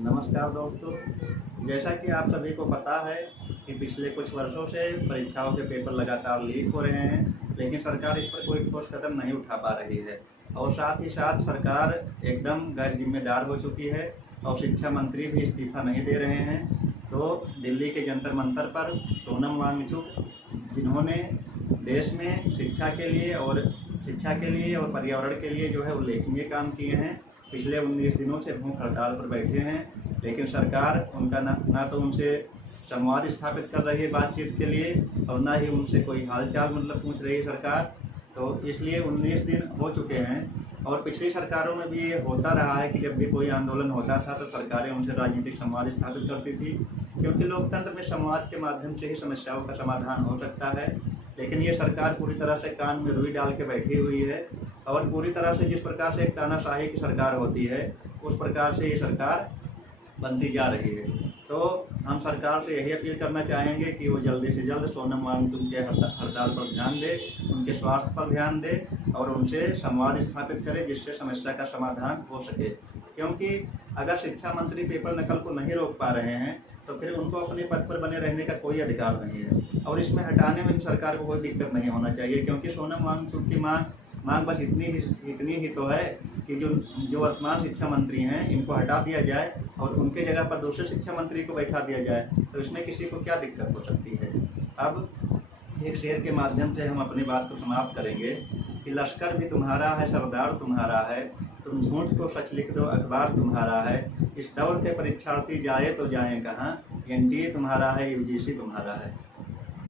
नमस्कार दोस्तों, जैसा कि आप सभी को पता है कि पिछले कुछ वर्षों से परीक्षाओं के पेपर लगातार लीक हो रहे हैं, लेकिन सरकार इस पर कोई ठोस कदम नहीं उठा पा रही है। और साथ ही साथ सरकार एकदम गैर जिम्मेदार हो चुकी है और शिक्षा मंत्री भी इस्तीफा नहीं दे रहे हैं। तो दिल्ली के जंतर मंतर पर सोनम वांगचुक, जिन्होंने देश में शिक्षा के लिए और पर्यावरण के लिए जो है उल्लेखनीय काम किए हैं, पिछले 19 दिनों से भूख हड़ताल पर बैठे हैं, लेकिन सरकार उनका ना तो उनसे संवाद स्थापित कर रही है बातचीत के लिए, और ना ही उनसे कोई हालचाल पूछ रही है सरकार। तो इसलिए 19 दिन हो चुके हैं। और पिछली सरकारों में भी ये होता रहा है कि जब भी कोई आंदोलन होता था तो सरकारें उनसे राजनीतिक संवाद स्थापित करती थी, क्योंकि लोकतंत्र में संवाद के माध्यम से ही समस्याओं का समाधान हो सकता है। लेकिन ये सरकार पूरी तरह से कान में रुई डाल के बैठी हुई है और पूरी तरह से जिस प्रकार से एक तानाशाही की सरकार होती है उस प्रकार से ये सरकार बनती जा रही है। तो हम सरकार से यही अपील करना चाहेंगे कि वो जल्दी से जल्द सोनम वांगचुक के हड़ताल पर ध्यान दे, उनके स्वास्थ्य पर ध्यान दे और उनसे संवाद स्थापित करे, जिससे समस्या का समाधान हो सके। क्योंकि अगर शिक्षा मंत्री पेपर नकल को नहीं रोक पा रहे हैं तो फिर उनको अपने पद पर बने रहने का कोई अधिकार नहीं है, और इसमें हटाने में भी सरकार को कोई दिक्कत नहीं होना चाहिए। क्योंकि सोनम वांगचुक की मांग बस इतनी ही तो है कि जो वर्तमान शिक्षा मंत्री हैं इनको हटा दिया जाए और उनके जगह पर दूसरे शिक्षा मंत्री को बैठा दिया जाए, तो इसमें किसी को क्या दिक्कत हो सकती है। अब एक शेर के माध्यम से हम अपनी बात को समाप्त करेंगे कि लश्कर भी तुम्हारा है, सरदार तुम्हारा है, तुम झूठ को सच लिख दो, अखबार तुम्हारा है। इस दौर के परीक्षार्थी जाए तो जाएं कहाँ, एनडीए तुम्हारा है, यूजीसी तुम्हारा है।